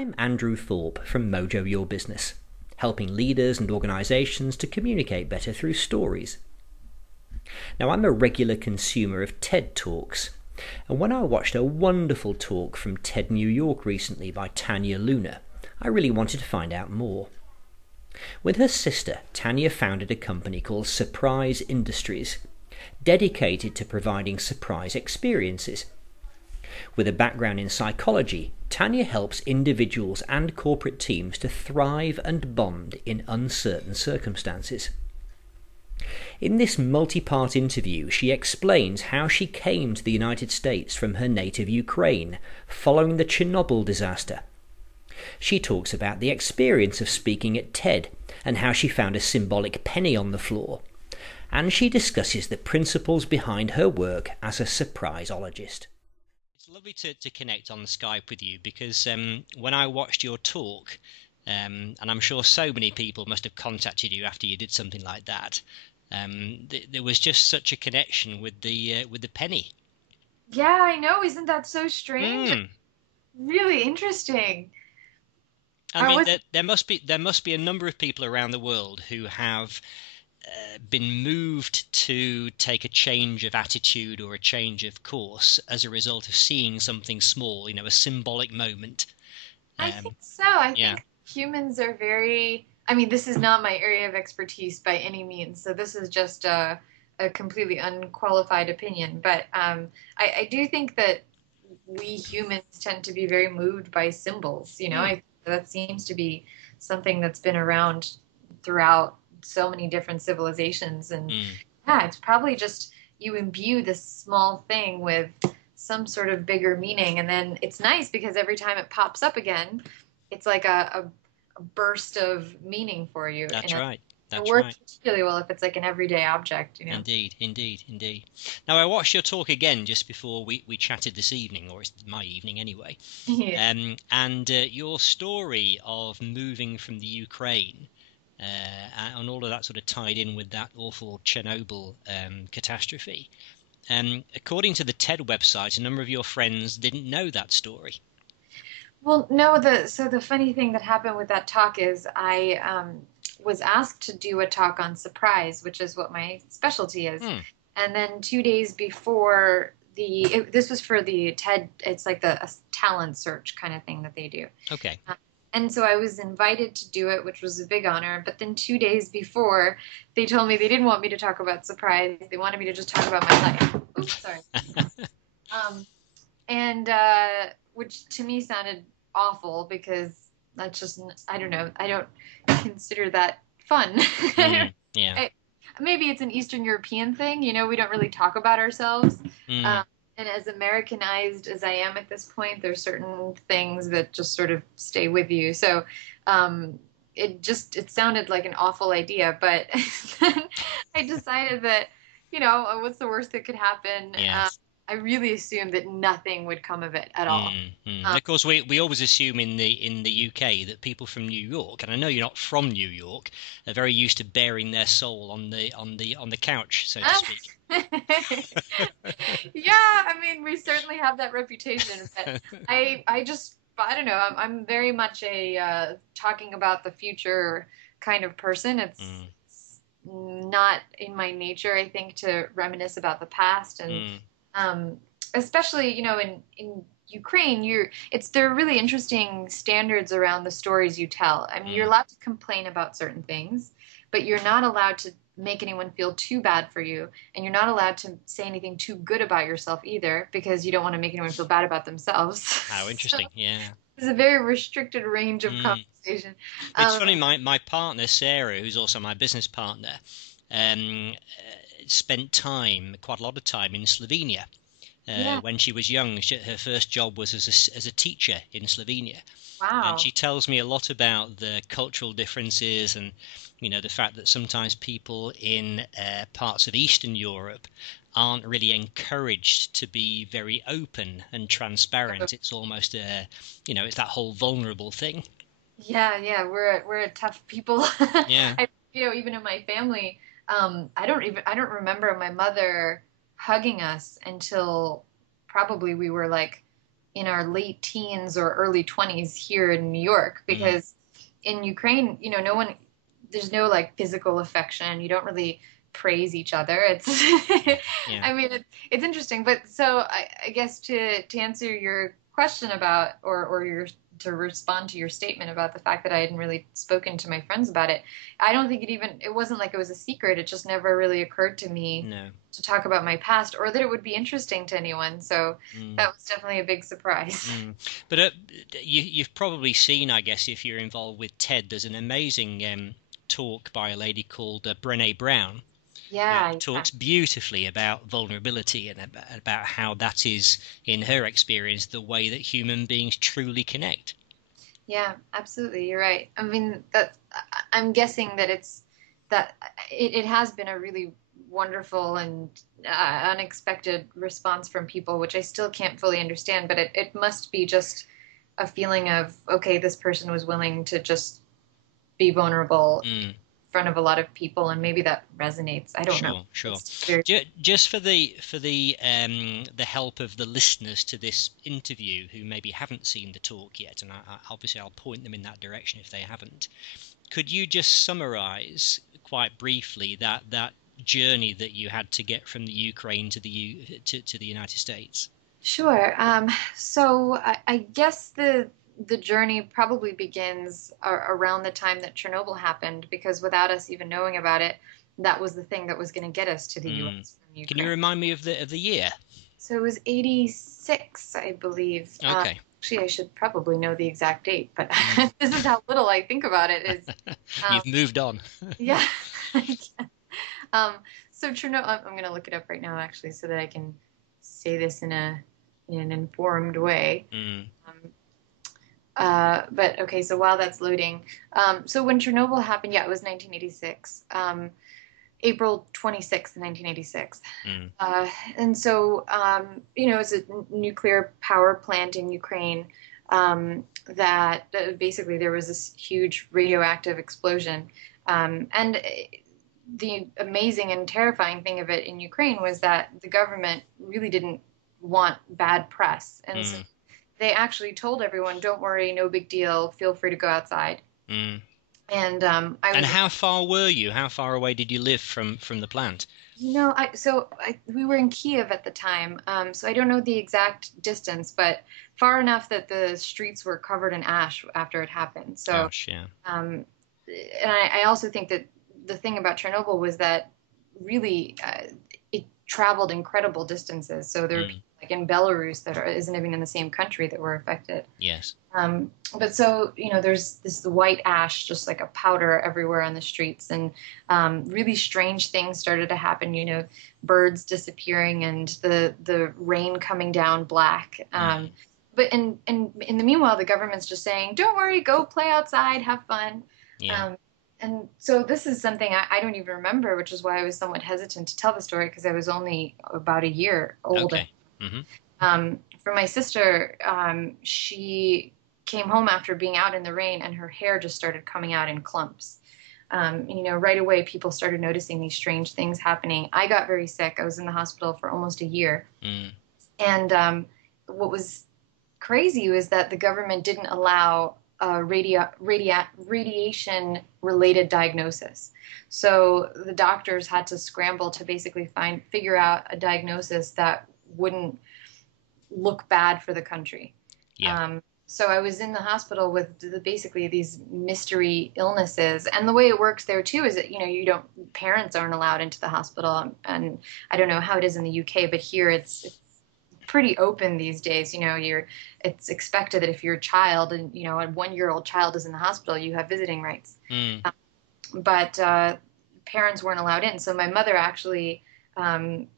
I'm Andrew Thorpe from Mojo Your Business, helping leaders and organisations to communicate better through stories. Now, I'm a regular consumer of TED Talks, and when I watched a wonderful talk from TED New York recently by Tania Luna, I really wanted to find out more. With her sister, Tania founded a company called Surprise Industries, dedicated to providing surprise experiences. With a background in psychology, Tania helps individuals and corporate teams to thrive and bond in uncertain circumstances. In this multi-part interview, she explains how she came to the United States from her native Ukraine following the Chernobyl disaster. She talks about the experience of speaking at TED and how she found a symbolic penny on the floor. And she discusses the principles behind her work as a surprisologist. It's lovely to connect on Skype with you because when I watched your talk, and I'm sure so many people must have contacted you after you did something like that, there was just such a connection with the penny. Yeah, I know. Isn't that so strange? Really interesting. I mean, there must be a number of people around the world who have been moved to take a change of attitude or a change of course as a result of seeing something small, a symbolic moment. I think so. I Yeah. think humans are very, I mean, this is not my area of expertise by any means, so this is just a completely unqualified opinion. But I do think that we humans tend to be very moved by symbols. That seems to be something that's been around throughout so many different civilizations. And yeah, it's probably just you imbue this small thing with some sort of bigger meaning. And then it's nice because every time it pops up again, it's like a burst of meaning for you. That's right. It works particularly well if it's like an everyday object, Indeed. Now, I watched your talk again just before we chatted this evening, or it's my evening anyway. Yeah. And your story of moving from the Ukraine and all of that sort of tied in with that awful Chernobyl catastrophe. According to the TED website, a number of your friends didn't know that story. Well, no, so the funny thing that happened with that talk is I was asked to do a talk on surprise, which is what my specialty is. And then 2 days before this was for the TED, it's like a talent search kind of thing that they do. Okay. And so I was invited to do it, which was a big honor. But then 2 days before, they told me they didn't want me to talk about surprise. They wanted me to just talk about my life. Oops, sorry. Which to me sounded awful because that's just, I don't know. I don't consider that fun. Yeah. Maybe it's an Eastern European thing. We don't really talk about ourselves. And as Americanized as I am at this point, there's certain things that just sort of stay with you. So it sounded like an awful idea, but I decided that, what's the worst that could happen? Yes. I really assumed that nothing would come of it at all. Of course, we always assume in the UK that people from New York, and I know you're not from New York, are very used to bearing their soul on the couch, so to speak. Yeah, I mean, we certainly have that reputation, but I don't know. I'm very much a talking about the future kind of person. It's not in my nature, I think, to reminisce about the past, and especially in Ukraine, there are really interesting standards around the stories you tell. I mean, you're allowed to complain about certain things, but you're not allowed to make anyone feel too bad for you, and you're not allowed to say anything too good about yourself either, because you don't want to make anyone feel bad about themselves. How interesting. So yeah. it's a very restricted range of conversation. It's funny, my partner Sarah, who's also my business partner, spent quite a lot of time in Slovenia. When she was young, her first job was as a teacher in Slovenia. Wow. And she tells me a lot about the cultural differences and, the fact that sometimes people in parts of Eastern Europe aren't really encouraged to be very open and transparent. It's almost it's that whole vulnerable thing. Yeah, we're a tough people. Yeah. Even in my family, I don't remember my mother hugging us until probably we were like in our late teens or early 20s here in New York, because in Ukraine, no one, there's no like physical affection. You don't really praise each other. It's, Yeah. I mean, it's interesting. But so I guess to answer your question about, or to respond to your statement about the fact that I hadn't really spoken to my friends about it, I don't think it wasn't like it was a secret. It just never really occurred to me No. to talk about my past or that it would be interesting to anyone. So that was definitely a big surprise. But you've probably seen, I guess, if you're involved with TED, there's an amazing talk by a lady called Brené Brown, who Yeah, yeah. talks beautifully about vulnerability and about how that is, in her experience, the way that human beings truly connect. Yeah, absolutely. You're right. I mean, I'm guessing that it has been a really wonderful and unexpected response from people, which I still can't fully understand, but it must be just a feeling of, okay, this person was willing to just be vulnerable in Mm. front of a lot of people, and maybe that resonates. I don't know. Sure, sure. It's very, Just for the help of the listeners to this interview who maybe haven't seen the talk yet, and obviously I'll point them in that direction if they haven't. Could you just summarize quite briefly that journey that you had to get from the Ukraine to the United States? Sure. So I guess the journey probably begins around the time that Chernobyl happened, because without us even knowing about it, that was the thing that was going to get us to the Mm. U.S. from Can you Ukraine. remind me of the year? So it was 86, I believe. Okay. Actually, I should probably know the exact date, but Mm. this is how little I think about it. Is um, You've moved on. yeah. um, so Chernobyl. I'm going to look it up right now, actually, so that I can say this in an informed way. Mm. Um, but okay, so while that's loading, so when Chernobyl happened, yeah, it was 1986, April 26th, 1986. Mm. And so, it's a nuclear power plant in Ukraine that basically there was this huge radioactive explosion. And the amazing and terrifying thing of it in Ukraine was that the government really didn't want bad press. And so Mm. they actually told everyone, don't worry, no big deal, feel free to go outside. Mm. And I And was, how far were you? How far away did you live from the plant? we were in Kiev at the time, so I don't know the exact distance, but far enough that the streets were covered in ash after it happened. So, Gosh, yeah. um, and I also think that the thing about Chernobyl was that really it traveled incredible distances. So there were Mm. people like in Belarus isn't even in the same country that were affected. Yes. But so, there's this white ash, just like a powder everywhere on the streets, and really strange things started to happen. Birds disappearing and the rain coming down black. Mm. But in the meanwhile, the government's just saying, "Don't worry, go play outside, have fun." Yeah. Um, and so this is something I don't even remember, which is why I was somewhat hesitant to tell the story, because I was only about a year old. Okay. Hmm. For my sister, she came home after being out in the rain, and her hair just started coming out in clumps. Right away, people started noticing these strange things happening. I got very sick. I was in the hospital for almost a year. Mm. And what was crazy was that the government didn't allow radiation related diagnosis. So the doctors had to scramble to basically figure out a diagnosis that wouldn't look bad for the country. Yeah. So I was in the hospital with basically these mystery illnesses, and the way it works there too is that parents aren't allowed into the hospital, and I don't know how it is in the UK, but here it's pretty open these days. It's expected that if your child and a 1-year-old child is in the hospital, you have visiting rights. Mm. But parents weren't allowed in. So my mother actually,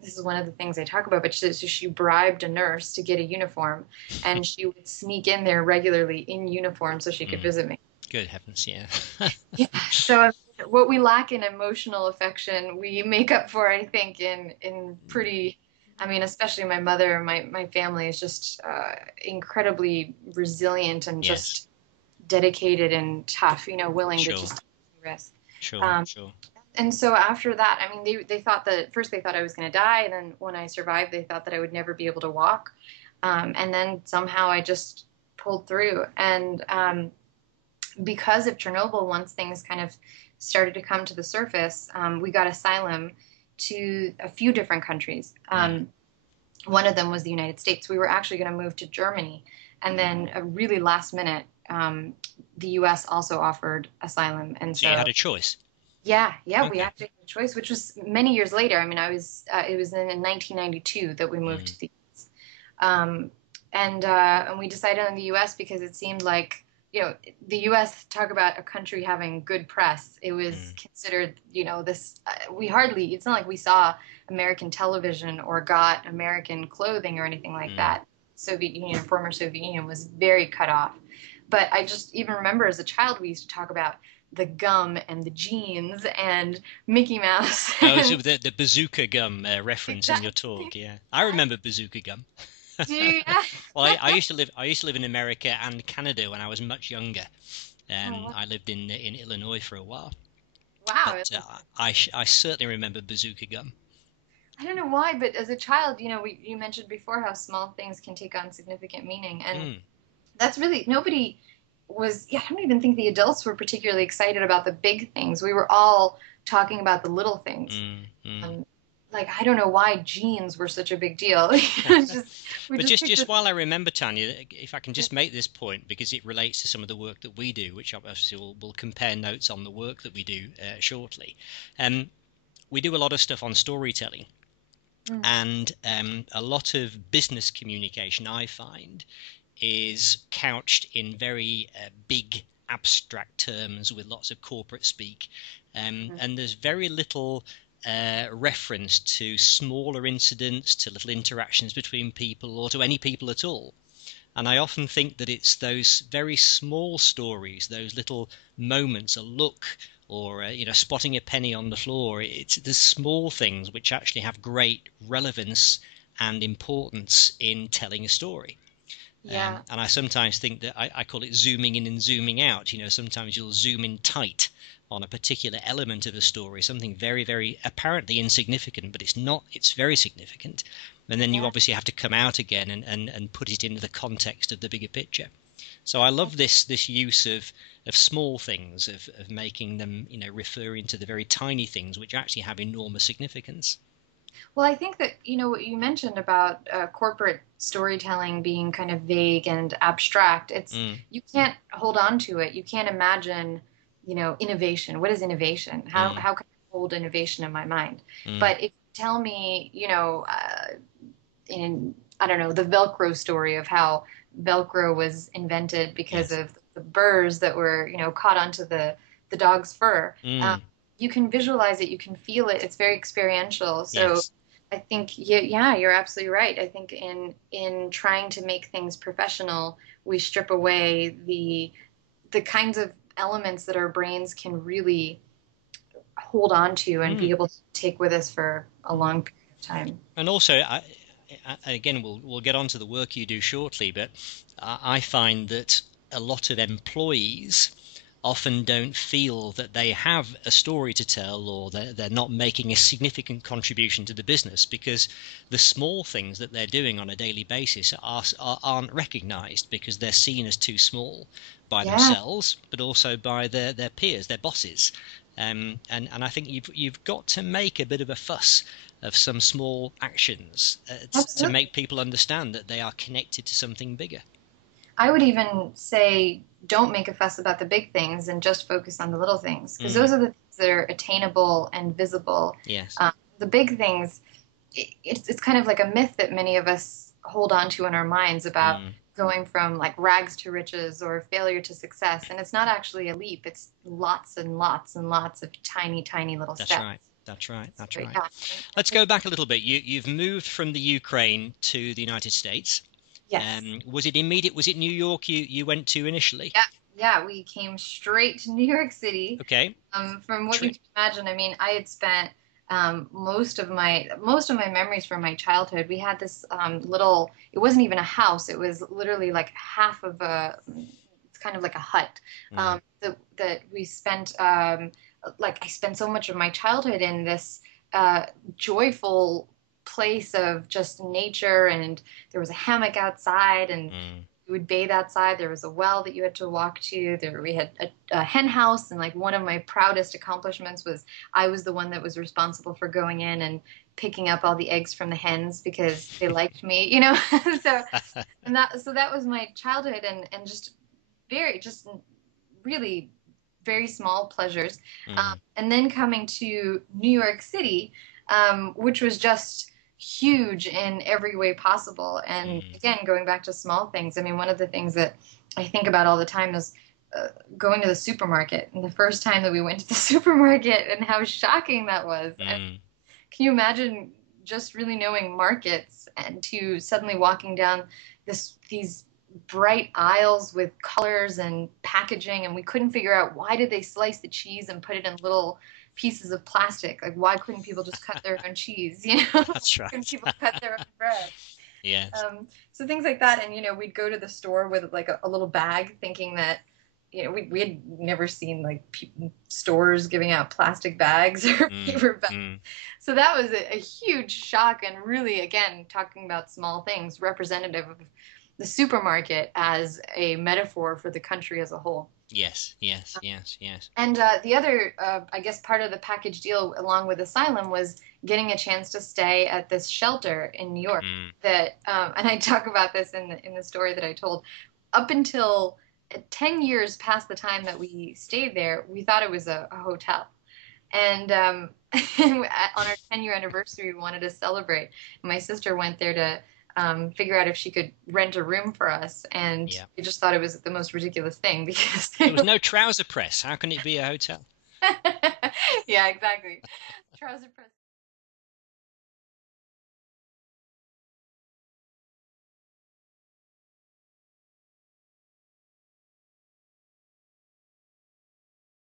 this is one of the things I talk about, but she bribed a nurse to get a uniform, and she would sneak in there regularly in uniform so she could Mm. visit me. Good heavens, yeah. Yeah. So what we lack in emotional affection, we make up for, I think, in pretty. I mean, especially my mother, my family is just incredibly resilient and Yes. just dedicated and tough, willing to Sure. just take risk. Sure. Sure. And so after that, they thought that first they thought I was going to die, and then when I survived, they thought that I would never be able to walk. And then somehow I just pulled through. And because of Chernobyl, once things kind of started to come to the surface, we got asylum to a few different countries. One of them was the United States. We were actually going to move to Germany. And then a really last minute, the US also offered asylum. And So you had a choice. yeah, Okay. we actually had a choice, which was many years later. I mean, it was in 1992 that we moved to the US. Um, and we decided on the US because it seemed like, the US, talk about a country having good press. It was considered, it's not like we saw American television or got American clothing or anything like that. Soviet Union, former Soviet Union was very cut off. But I just even remember as a child, we used to talk about the gum and the jeans and Mickey Mouse. Oh, so the bazooka gum reference in your Exactly. talk, yeah. I remember bazooka gum. Do you? Yeah. Well, I used to live in America and Canada when I was much younger. Oh, I lived in Illinois for a while, wow. but I certainly remember bazooka gum. I don't know why, but as a child, you mentioned before how small things can take on significant meaning, and Mm, that's really nobody was. Yeah, I don't even think the adults were particularly excited about the big things. We were all talking about the little things. mm, mm. Um, like I don't know why jeans were such a big deal. It's just we But just picked just this. while I remember, Tanya, if I can just make this point because it relates to some of the work that we do, which obviously we'll compare notes on the work that we do shortly. Um, we do a lot of stuff on storytelling, Mm, and a lot of business communication I find is couched in very big abstract terms with lots of corporate speak, mm, and there's very little reference to smaller incidents, to little interactions between people, or to any people at all. And I often think that it's those very small stories, those little moments, a look, or spotting a penny on the floor. It's the small things which actually have great relevance and importance in telling a story. yeah, And I sometimes think that I call it zooming in and zooming out. Sometimes you'll zoom in tight on a particular element of a story, something very, very apparently insignificant, but it's not, it's very significant. And then you yeah. obviously have to come out again and put it into the context of the bigger picture. So I love this use of small things, of making them, referring to the very tiny things which actually have enormous significance. Well, I think that, what you mentioned about corporate storytelling being kind of vague and abstract, Mm, you can't hold on to it. You can't imagine, innovation. What is innovation? mm, How can I hold innovation in my mind? mm. But if you tell me, I don't know, the Velcro story of how Velcro was invented because Yes. of the burrs that were, caught onto the dog's fur. Mm, You can visualize it, you can feel it. It's very experiential. So yes. I think, yeah, you're absolutely right. I think in trying to make things professional, we strip away the kinds of elements that our brains can really hold on to and be Mm. able to take with us for a long period of time. And also, again, we'll get on to the work you do shortly, but I find that a lot of employees often don't feel that they have a story to tell, or they're not making a significant contribution to the business because the small things that they're doing on a daily basis aren't recognized because they're seen as too small by Yeah, themselves, but also by their peers, their bosses. And I think you've got to make a bit of a fuss of some small actions to absolutely. make people understand that they are connected to something bigger. I would even say don't make a fuss about the big things and just focus on the little things because Mm, those are the things that are attainable and visible. yes. The big things, it's kind of like a myth that many of us hold on to in our minds about Mm, going from like rags to riches or failure to success. And it's not actually a leap. It's lots and lots and lots of tiny, tiny little that's steps. right. That's right. That's So, right. yeah, I Let's think go back a little bit. You've moved from the Ukraine to the United States. yes. Was it immediate? Was it New York you went to initially? Yeah, yeah, we came straight to New York City. Okay. From what you Tri- can imagine, I mean, I had spent most of my memories from my childhood. We had this little. It wasn't even a house. It was literally like half of a. It's kind of like a hut. mm, That we spent. Like I spent so much of my childhood in this joyful place of just nature, and there was a hammock outside, and Mm. you would bathe outside. There was a well that you had to walk to. There we had a hen house, and like one of my proudest accomplishments was I was the one that was responsible for going in and picking up all the eggs from the hens because they liked me, you know. So that was my childhood, and just very just really very small pleasures. Mm. And then coming to New York City, which was just huge in every way possible. And Mm. again, going back to small things, I mean, one of the things that I think about all the time is going to the supermarket. And the first time that we went to the supermarket and how shocking that was. And Mm. can you imagine just really knowing markets and to suddenly walking down these bright aisles with colors and packaging, and we couldn't figure out why did they slice the cheese and put it in little pieces of plastic? Like, why couldn't people just cut their own cheese? You know, why That's couldn't right. people cut their own bread? Yes. So things like that, and we'd go to the store with like a little bag, thinking that we had never seen like stores giving out plastic bags or Mm. paper bags. Mm. So that was a huge shock, and really, again, talking about small things, representative of the supermarket as a metaphor for the country as a whole. Yes. Yes. Yes. Yes. And the other, I guess, part of the package deal, along with asylum, was getting a chance to stay at this shelter in New York. Mm. That, and I talk about this in the story that I told. Up until 10 years past the time that we stayed there, we thought it was a hotel. And on our 10-year anniversary, we wanted to celebrate. My sister went there to figure out if she could rent a room for us, and Yeah. we just thought it was the most ridiculous thing because There was no trouser press. How can it be a hotel? yeah, exactly. Trouser press.